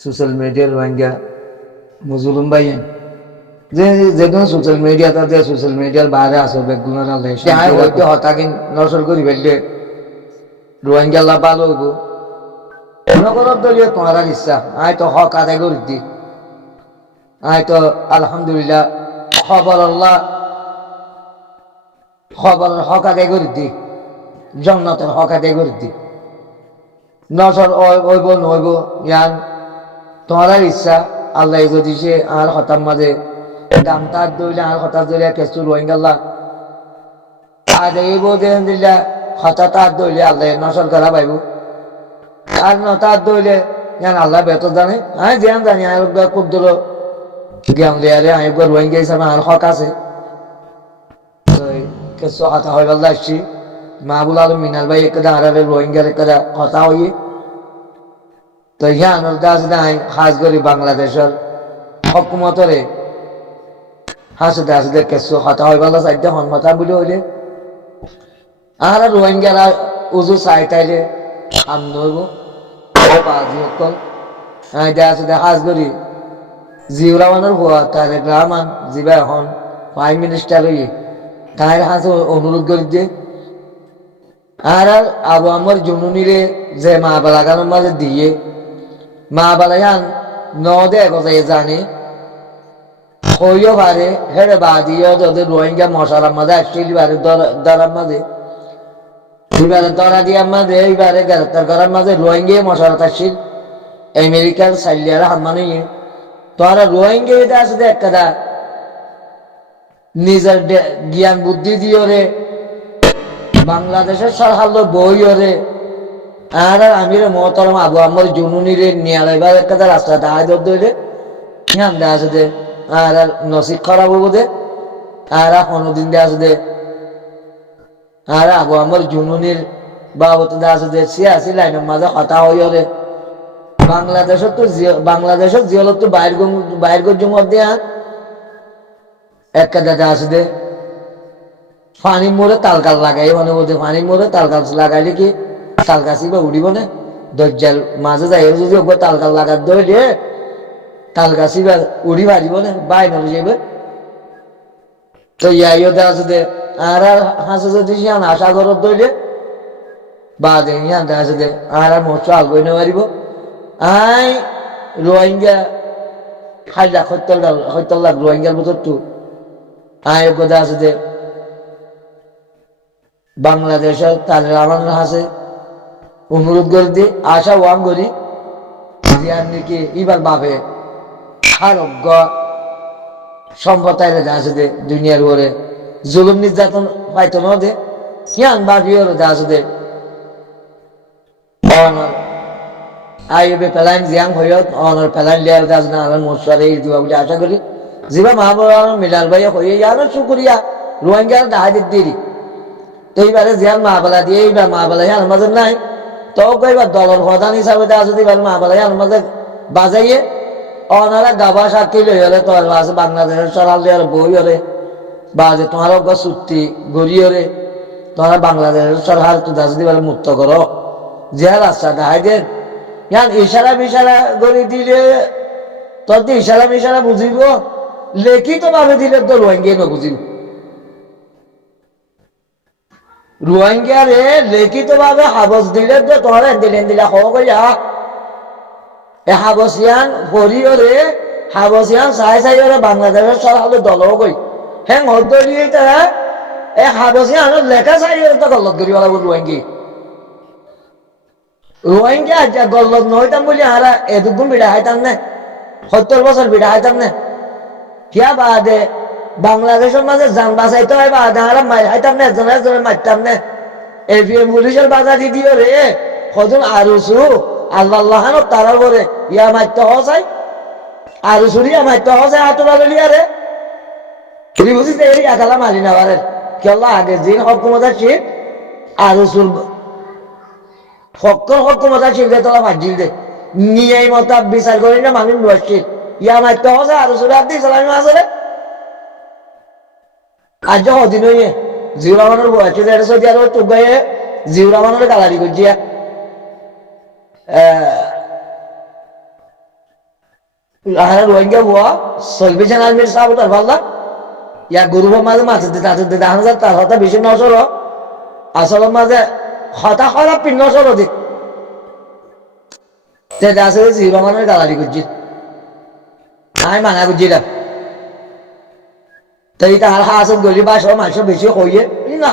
social মিডিয়ার ভাঙ্গা মজুলুম ভাইয়েন যে যেগুলো সোশ্যাল মিডিয়াতে যে সোশ্যাল মিডিয়ার বাইরে আসো বেগুলো না লেশে আই হইতে হতাকিন নসল করি ফেললে রোহিঙ্গা লা ভালো হইব নগরত দলীয় তোমার ইচ্ছা আই তো হক আদায় করি দি আই তো আলহামদুলিল্লাহ খবর আল্লাহ খবরের হক আদায় করি দি জন্নতের হক আদায় করি দি নসর ওইব নইব ইয়ান তোমার ইচ্ছা আল্লাহ যদি সে আর হতার মাঝে দামতার দইলে আর হঠাৎ দইলে কেসু রোহিঙ্গাল্লাহ আদাইব দেন দিলা হঠাৎ আর দইলে আল্লাহ নসর করা পাইব আর নতার দইলে ইয়ান আল্লাহ বেতর জানে আমি জ্ঞান জানি আয়োগ ক্ষুদ্র জ্ঞান দেয়ারে আয়োগ রোহিঙ্গা হিসাবে আর হক আছে কেসু হতা হইবার আসছি মাহবুল আলম মিনাল ভাই একটা আর রোহিঙ্গার একটা কথা হইয়ে তো ইয়ান দাস নাই খাস করি বাংলাদেশের হকুমতরে হাসতে হাসতে কেসু হতা হইবার চাইতে হনমতা বলে হইলে আর রোহিঙ্গারা উজু চাই তাইলে সামনে হইব বাজি সকল আসতে হাজ করি জিউর রহমানের হওয়া তারেক রহমান জিবা এখন প্রাইম মিনিস্টার হইয়ে তাই হাসে অনুরোধ করি যে আর আবু আমার জনুনিরে যে মা বালাগানোর মাঝে দিয়ে মা বালাগান ন দে গজাই জানে হইও পারে হেরে বাদিও যদি রোহিঙ্গা মশার মাঝে আসছিল বারে দরার মাঝে এবারে দরা দিয়ার মাঝে এইবারে গ্রেপ্তার করার মাঝে রোহিঙ্গা মশারত আসছিল আমেরিকার সাইলিয়ারা হামানিয়ে তোরা রোহিঙ্গা এটা আসলে একটা নিজের জ্ঞান বুদ্ধি দিয়ে রে বাংলাদেশের সরকার বই রে আর আমির মহতরম আবু আমার জুনুনিরে নিয়ালাইবার একটা রাস্তা দায় ধরলে জ্ঞান দেওয়া আছে দে আর নসিব খারাপ হবো দে আর কোনোদিন দেওয়া আছে দে আর আবু আমার জুনুনির বাবত দেওয়া আছে দে সিয়াসি লাইনের মাঝে হতা হইও রে বাংলাদেশের জিয়লত তো বাইর জমত দেয়া একটা দাদা আছে দে পানি মোড়ে তালকাল লাগাই মানে বলতে পানি মোড়ে তালকাল লাগাইলে কি তালগাছি বা উড়িব না দরজার মাঝে যাই যদি ওকে তালকাল লাগার দইলে তালগাছি বা উড়ি পারিব না বাই নলে যাইবে তো ইয়াইও দেওয়া আছে দে আর হাসে যদি আশা করত দইলে বা দেন দেওয়া আছে দে আর মোচ আলগই না পারিব আই রোহিঙ্গা 70 লাখ রোহিঙ্গার ভিতর তো আয় কথা আছে যে বাংলাদেশের তাদের আমার আছে অনুরোধ করে দি আশা ওয়ান করি জিয়ার নাকি এবার বাপে আরোগ্য সম্পতায় আছে দে দুনিয়ার ওরে জুলুম নির্যাতন পাইতো না দে কিয়ান বাপি ওরে আছে দে আইবে পেলাইন জিয়াং হইও অনার পেলাইন লিয়ার দাস না আর মোশারে দিবা বলে আশা করি জিবা মাহবুব মিলাল ভাই হইয়ে যার শুকরিয়া রোহিঙ্গার দাহাদিত দিরি তো এইবারে জিয়ান মাহবালা দিয়ে এইবার মাহবালা আর মাঝে নাই তো কইবার দলের প্রধান হিসাবে আছে দিবার মাহবালা আর মাঝে বাজাইয়ে অনারা গাবা সাক্ষী লই হলে তোর আছে বাংলাদেশের সরাল দেওয়ার বই হরে বাজে তোমার চুক্তি গড়িয়ে তোমরা বাংলাদেশের সরকার তো দাস দিবার মুক্ত করো যে রাস্তা দেখাই দেন ইয়ান ইশারা মিশারা করে দিলে তোর তো ইশারা মিশারা বুঝিব লিখিত ভাবে দিলে তো রোহিঙ্গা নবুঝিব রোহিঙ্গা রে লিখিত ভাবে হাবস দিলে তো তোরা দিলে কইয়া এ হাবসিয়ান ভরিও রে হাবসিয়ান চাই রে বাংলাদেশের সরকার দল কই হ্যাঁ হদ্দলিয়ে তারা এ হাবসিয়ান লেখা চাই তো গলত করি বলা রোহিঙ্গি রোহিঙ্গা গলত নহইতাম বলি হারা এদুগুণ বিড়া হাইতাম না 70 বছর বিড়া হাইতাম না কিয়া বাদে বাংলাদেশের মাঝে যান বাঁচাইতে হয় বাদে হারা হাইতাম না একজনে মারতাম না এভিএম পুলিশের বাধা দি দিও রে কজন আরুসু আল্লাহ তারার পরে ইয়া মারতে হসাই আরুসুরি ইয়া মারতে হসাই আতরা লিয়া রে তুমি বুঝিস এই আকালা মারি না পারে কি আল্লাহ আগে দিন হকুমত আছে আরুসুল ফক্কর হকুমত আছে তোলা মারজিল দে নিয়ে মতা বিচার করি না মানুষ বসছে ইয়া মারতে হসাই আরুসুল আদি সালামি আসলে আজ হদিন হইয়ে জিউ রহমানের বয়সে 150 আর তো গায়ে জিউ রহমানের গালারি করছিয়া রোহিঙ্গা হওয়া সলভেশন আর্মির সাবতার পাল্লা ইয়া গরুর মাঝে মাছ দিতে দিতে দেখা যায় তার হতা বেশি নজর আসলের মাঝে হতা খারাপ পিন নজর দিক আছে জিরো মানের গালারি করছি আমি মানা করছি না তাই তার হাসন গলি বাসা মাংস বেশি হইয়ে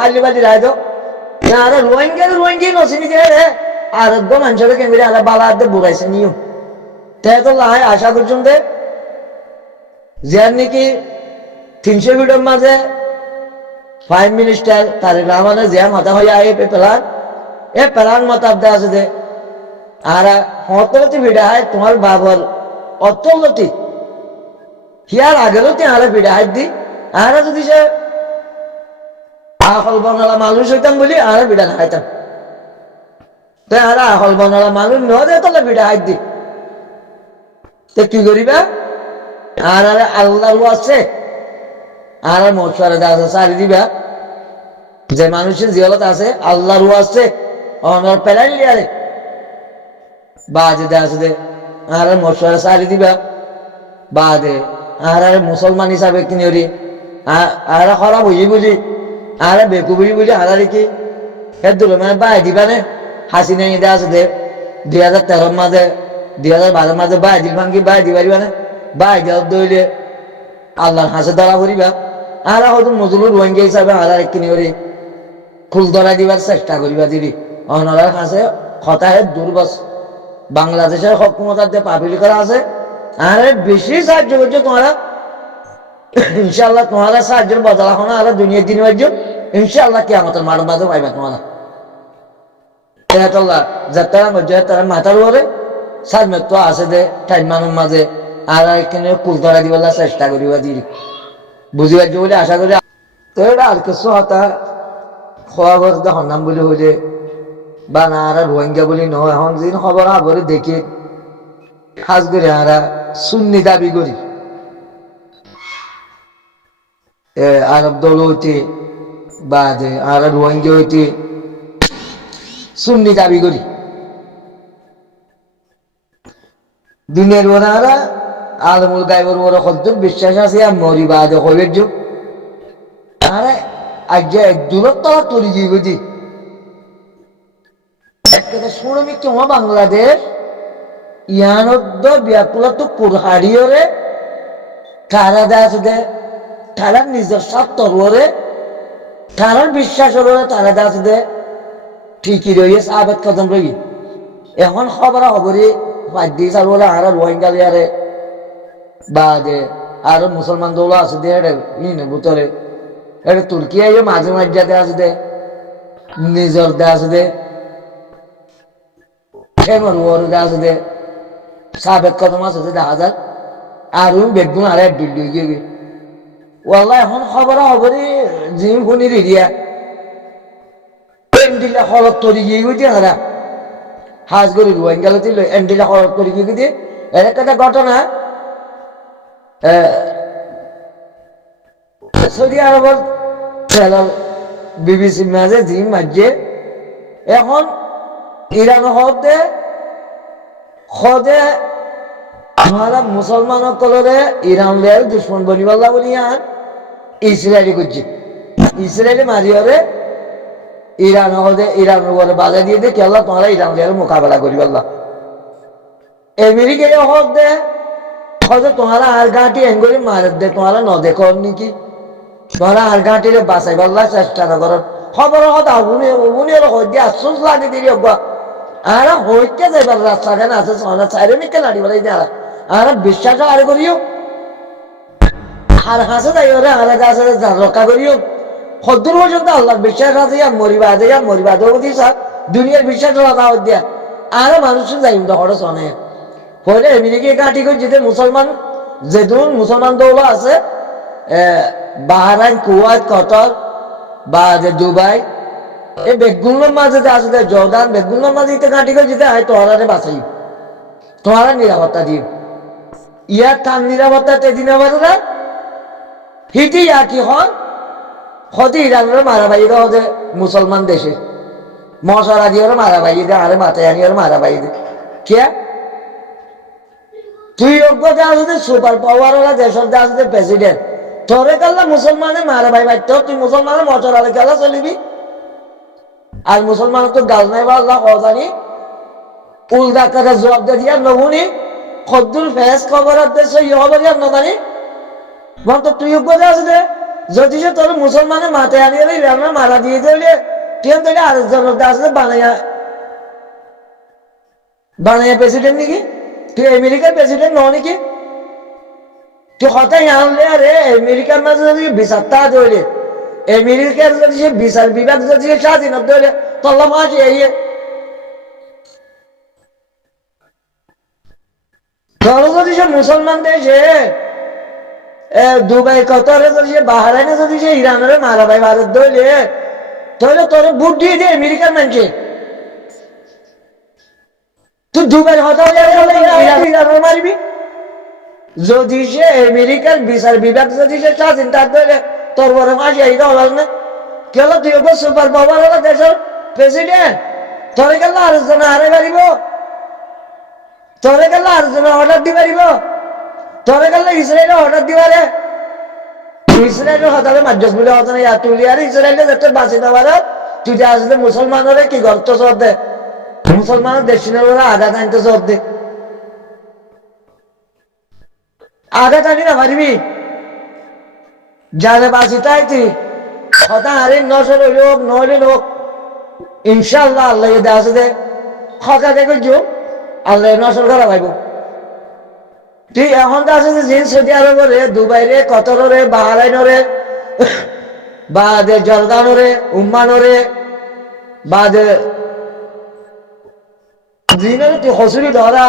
হালি বালি রায় তো আরে রোহিঙ্গা নসিনি রে আরোগ্য মানুষের কেন্দ্রে আরে বালা বুড়াইছে নিয়ম তাই তো লাই আশা করছেন যে যার নাকি 300 ফিটের মাঝে প্রাইম মিনিস্টার তারেক রহমানের যে মাথা হইয়া এ প্লান মতাবদা আছে যে আর হতলতি ভিড়া হয় তোমার বাবর অতলতি হিয়ার আগেরও আরে ভিড়া হাত দি আর যদি সে আহল বনালা মানুষ হইতাম বলি আর ভিড়া খাইতাম তাই আর আহল বনালা মানুষ নয় তাহলে ভিড়া হাত দি তো কি করিবা আর আল্লাহ আছে আর মশারে আছে সারি দিবা যে মানুষের জিয়ালত আছে আল্লাহর আছে অনর পেলাই লিয়ারে বাজে আছে দে আর মশারে সারি দিবা বাদে আর মুসলমান হিসাবে কিনে আর খারাপ হই বুঝি আর বেকু বুঝি আর কি হেদুল মানে বাই দিবা নে হাসি নাই দে আছে দে 2013 মাঝে 2012 মাঝে বাই দিবান কি বাই দিবারিবা না বাই দেওয়া দইলে আল্লাহর হাসে ধরা করিবা আর হয়তো মজলুর রোহিঙ্গা হিসাবে আর কিনে ফুল ধরা দিবার চেষ্টা করিবা দিবি অনার কাছে হতাহে দুর্বস বাংলাদেশের হকুমতার যে পাবলি করা আছে আর বেশি সাহায্য করছে তোমরা ইনশাআল্লাহ তোমারা সাহায্যের বদলা হনা আর দুনিয়ার দিন বাজ্য ইনশাআল্লাহ কি আমাদের মার বাদে পাইবা তোমরা তেহাতাল্লাহ যাত্রা মধ্যে তারা মাথার উপরে সাজমেত তো আছে দে টাইম মানুষ মাঝে আর এখানে কুল ধরা দিবার চেষ্টা করিবা দিবি বুঝিবার বলে আশা করি তো এটা আর কিছু হতা খোয়া বলতে হন্নাম বলে হইলে বা না আর রোহিঙ্গা বলি নয় এখন দিন খবর খবরে দেখি খাস করে আমরা সুন্নি দাবি করি আরব দল হইতে বা আর রোহিঙ্গা হইতে সুন্নি দাবি করি দিনের ওনারা আলমুল গাইবর ওরা কত বিশ্বাস আছে আর মরিবাদ হইবের যুগ আরে আজ দূরত্ব তৈরি গিয়ে বুঝি শুনবি কেমন বাংলাদেশ ইয়ানদ্দ ব্যাকুল তো কুরহাড়িওরে তারা দেশ দে তারা নিজের স্বার্থ ওরে তারার বিশ্বাস ওরে তারা দেশ দে ঠিকই রয়েছে আবেদ কদম রই এখন খবর খবরই বাদ দিয়ে চাল বলে আর রোহিঙ্গা লিয়ারে বা দে আর মুসলমান দৌলা আছে দে নিনে ভিতরে এটা তুর্কি আইয়ে মাঝে মাঝে দে আছে দে নিজর দে আছে দে খেমর ওর দে আছে দে সাবেক কদম আছে দেখা যায় আর বেগুন আর এক বিল্ডিং গিয়ে ওয়াল্লাহ এখন খবর খবরই জিম শুনি রিয়া এন্ডিলা খরচ তরি গিয়ে গই দিয়ে হারা হাজ গরি রোহিঙ্গা লতি এন্ডিলা খরচ তরি গিয়ে দিয়ে এর একটা ঘটনা সৌদি আরবের বিবিসি মাঝে জিম মাঝে এখন ইরান হতে খদে আমারা মুসলমান সকলরে ইরান লেয়ার দুশ্মন বনিবাল্লা বলি আর ইসরায়েলি করছে ইসরায়েলি মারিওরে ইরান হতে ইরান উপরে বাধা দিয়ে দিয়ে কেল্লা তোমরা ইরান লেয়ার মোকাবেলা করিবাল্লা আমেরিকায় হতে হয়তো তোমরা আর গাঁটি এঙ্গরি মার দে তোমরা ন দেখো নাকি তোমরা আর গাঁটিরে বাঁচাই পাল্লা চেষ্টা না করো খবর কথা উনি হইতে আশ্বাস লাগে দিদি আর হইতে যাইবার রাস্তা কেন আছে চাইরে নিকে নাড়ি বলে আর বিশ্বাস আর করিও আর হাসে যাই ওরে আর কাছে রক্ষা করিও সদ্দূর পর্যন্ত আল্লাহ বিশ্বাস আছে মরিবা দিস দুনিয়ার বিশ্বাস রাখা হইতে আর মানুষ যাই দখড়ে শোনে পরে আমেরিকা কাটি করে যেতে মুসলমান যেদুন মুসলমান দৌলা আছে বাহারাইন কুয়েত কতর বা যে দুবাই এই বেগুনের মাঝে যে আছে জর্দান বেগুনের মাঝে কাটি করে যেতে হয় তোহারে বাঁচাই তোহারা নিরাপত্তা দিও ইয়ার তার নিরাপত্তা তেদিন আমাদের হিটি ইয়া কি হয় হতে ইরানের মারাবাই দেওয়া হতে মুসলমান দেশে মশারা দিয়ে মারাবাই দেয় আরে মাথায় আনি আর মারাবাই দেয় কে তুই যোগ্যতা আছে সুপার পাওয়ার ওলা দেশের আছে প্রেসিডেন্ট তোরে কাল্লা মুসলমানে মারা ভাই ভাই তুই মুসলমানের মচর আলে খেলা চলিবি আর মুসলমান তো গাল নাই বা অজানি উল্টা কথা জবাব দিয়ে নবুনি খদ্দুর ফেস খবর দেশ ইহবরি আর নদানি বল তো তুই যোগ্যতা আছে দে যদি সে তোর মুসলমানে মাথায় আনিয়ে আমরা মারা দিয়ে দিলে তুই থেকে আরেকজনের আছে বানাইয়া প্রেসিডেন্ট নাকি তুই আমেরিকার প্রেসিডেন্ট নয় নাকি তুই হঠাৎ আনলে আরে আমেরিকার মাঝে যদি বিচারটা ধরলে আমেরিকার যদি সে বিচার বিভাগ যদি স্বাধীনতা ধরলে তল্লা মাছ এই ধরো যদি সে মুসলমান দেশে দুবাই কতরে যদি সে বাহারাইনে যদি সে ইরানের মারা ভাই ভারত ধরলে তাহলে তোর বুট দিয়ে দে আমেরিকার মানুষে তুই দুবাই হঠাৎ ইরানের মারবি যদি সে আমেরিকার বিচার বিভাগ যদি সে স্বাধীন তার ধরে তোর বড় মাসি এই দল না কি হলো তুই ওকে সুপার পাওয়ার হলো দেশের প্রেসিডেন্ট তোরে গেল আলোচনা হারে পারিব তোরে গেল আলোচনা অর্ডার দি পারিব তোরে গেল ইসরায়েলে অর্ডার দিবারে ইসরায়েলের হতালে মাদ্রাস বলে হতো না তুলি আর ইসরায়েলে যাতে বাঁচি না পারো তুই যে আসলে মুসলমানের কি গর্ত চর দে মুসলমানের দেশিনের ওরা আধা টানতে চর দে আধা টানি না পারবি যারে বাঁচি তাই তুই হতা আরে নশোর লোক নইলে লোক ইনশাল্লাহ আল্লাহ দে আছে দে হতা দেখো যো আল্লাহ নশোর করা ভাইব তুই এখন তো আছে যে সৌদি আরবরে দুবাইরে কতরে বাহারাইনরে বা যে জর্দানরে উম্মানরে বা যে জিনের তুই হসুরি ধরা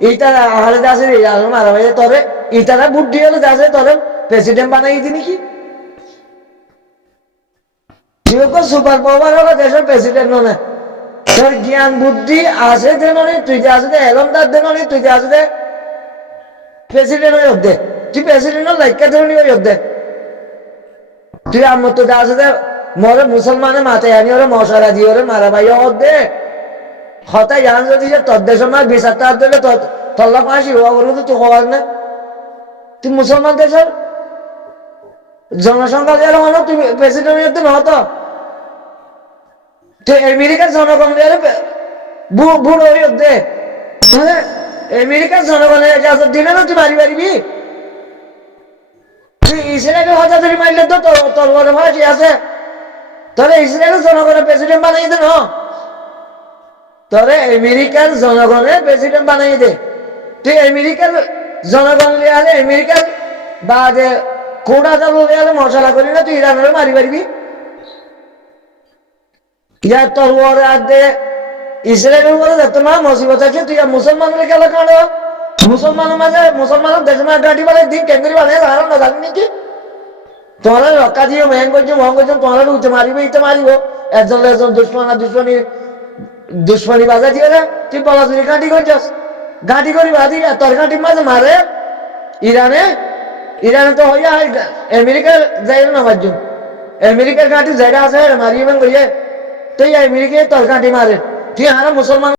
এইটার আহারে আছে মারা ভাই তবে ইটারা বুদ্ধি হলে আছে তবে প্রেসিডেন্ট বানাই দি নাকি সুপার পাওয়ার হলো দেশের প্রেসিডেন্ট নয় তোর জ্ঞান বুদ্ধি আছে দেন তুই যে আছে এলমদার দেন তুই যে আছে প্রেসিডেন্ট হয়ে দে তুই প্রেসিডেন্ট লাইকা ধরনি হয়ে দে তুই আমার তো যা আছে মরে মুসলমানে মাথায় আনি ওরা মশালা দিয়ে ওরে মারা ভাই দে হতাই জান যদি যে তোর দেশের মার বিচারটা দিলে তল্লা ফাঁসি হওয়া করবো তো তুই হওয়ার না তুই মুসলমান দেশের জনসংখ্যা দিয়ে হলো তুই প্রেসিডেন্ট হতে নহতো তুই আমেরিকার জনগণ দিয়ে বুড়ো হয়ে দে আমেরিকার জনগণের ইজাজত দিলে না তুই মারি পারিবি তুই ইসরায়েলের হজা ধরে মারলে তো তোর বড় ফাঁসি আছে তাহলে ইসরায়েলের জনগণের প্রেসিডেন্ট বানাই দে না তোরে আমেরিকার জনগণের প্রেসিডেন্ট বানাই দে তুই আমেরিকার জনগণ লিয়ে আলে আমেরিকার বা যে কোটা চালু লিয়ে আলে মশলা করি না তুই ইরানের মারি পারবি ইয়ার তোর ওরে আর দে ইসরায়েলের উপরে দেখতো না মুসিবত আছে তুই মুসলমানের খেলা কাঁড়ো মুসলমানের মাঝে মুসলমানের দেশের মাঝে গাড়ি বানাই দিন কেন্দ্রী বানাই হারান না জানি নাকি তোমার রক্ষা দিয়ে মেহন করছো মহন করছো তোমার উঠে মারিবে ইতে মারিব একজন একজন দুশ্মনী বাজা দিয়ে রে তুই বলা তুই গাঁটি করছস গাঁটি করি বাদি তোর গাঁটির মাঝে মারে ইরানে তো হইয়া আমেরিকার যাই না মারজন আমেরিকার গাঁটি জায়গা আছে মারিয়ে করিয়ে তুই আমেরিকায় তোর গাঁটি মারে তুই হারা মুসলমান